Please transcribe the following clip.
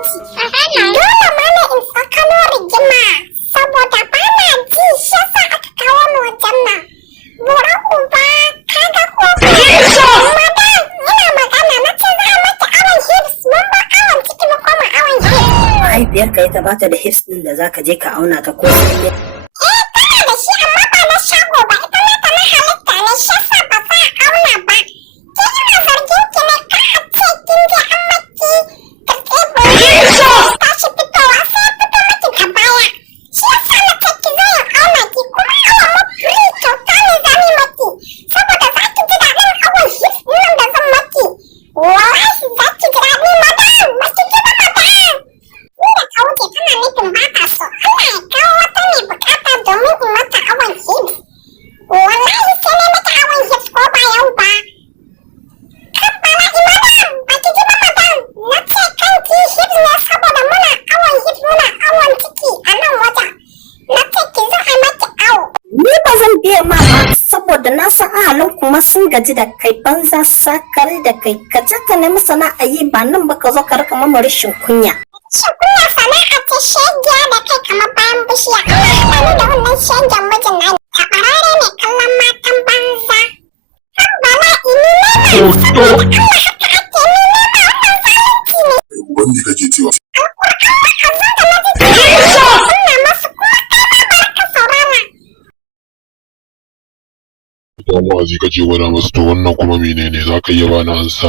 miki. Dole mana in tsakano rigima saboda ba na ji shi yasa aka kawo ni wajen nan. Bura uba kaga ko madam ina magana na ce za a maki awon hips mun ba awon ciki mu koma awon hips. Mahaifiyarka ita bata da hips din da zaka je ka auna ta ko tana da shi amma ba na shago ba ita na ta na halitta ne shi yasa ba za a auna ba. Ke ina zargin ki ne ka a ce kin je an maki tashi fitowa sai ya fito maki ta baya. Shi yasa na ce ki zo ya auna ki kuma awon mu free kyauta ne za mu maki saboda za ki ji daɗin awon hips nan da zan maki. Wallahi za ki ji daɗi madam ba ki ji ba madam. Ni da ka wuce tana nufin ba ta so Allah ya kawo wata mai bukata domin in mata awon hips. Wallahi sai ne mata awon hips ko ba yau ba. Kan bala madam ba ki ji ba madam na ce kanki hips ne saboda muna awon hips muna awon ciki a nan wajen. Na ce ki zo a maki awo. ni ba zan biya ma ba saboda na san ahalin kuma sun gaji da kai banza sakare da kai ka je ka nemi sana'a yi ba nan ba ka zo ka rika mama rashin kunya. Shin kunya sana'a ce shegiya da kai kamar bayan bishiya amma haɗa ni da wannan shegen mijin na taɓarare ne kallon matan banza. Kan bala ini ne ma saboda Allah haka ake ni ne ma wannan zalunci ne. Wanda kake cewa Alƙur'an ma'azin da na ji suna masu kuma kai ma bari ka saurara. ba wa'azi kake gwada masu to wannan kuma menene za ka iya bani ansa.